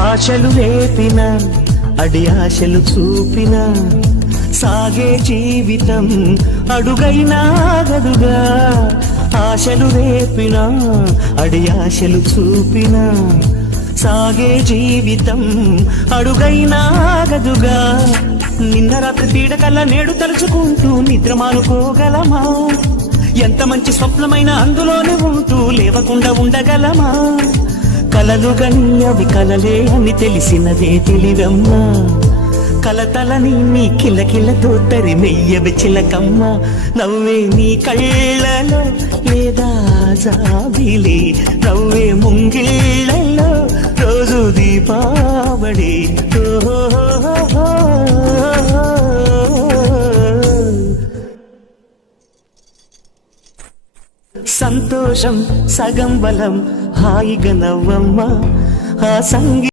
ఆశలు రేపిన అడి ఆశలు చూపిన సాగే జీవితం అడుగైనా గదుగా. ఆశలు రేపిన అడి ఆశలు చూపిన సాగే జీవితం అడుగైనా గదుగా. నిన్న రాత్రి పీడకల్ల నేడు తలుచుకుంటూ నిద్ర మానుకోగలమా? ఎంత మంచి స్వప్నమైన అందులోనే ఉంటూ లేవకుండా ఉండగలమా? కలలు గనియవి కలలే అని తెలిసినదే తెలివమ్మా. కలతలని నీ కిలకిలతో తరిమెయ్యవి చిలకమ్మ. నవ్వే నీ కళ్ళలో లేదా జాబిలి, నవ్వే ముంగిళ్ళలో రోజు దీపావళి. సంతోషం సగం బలం హాయిగా నవ్వమ్మ. ఆ సంగీ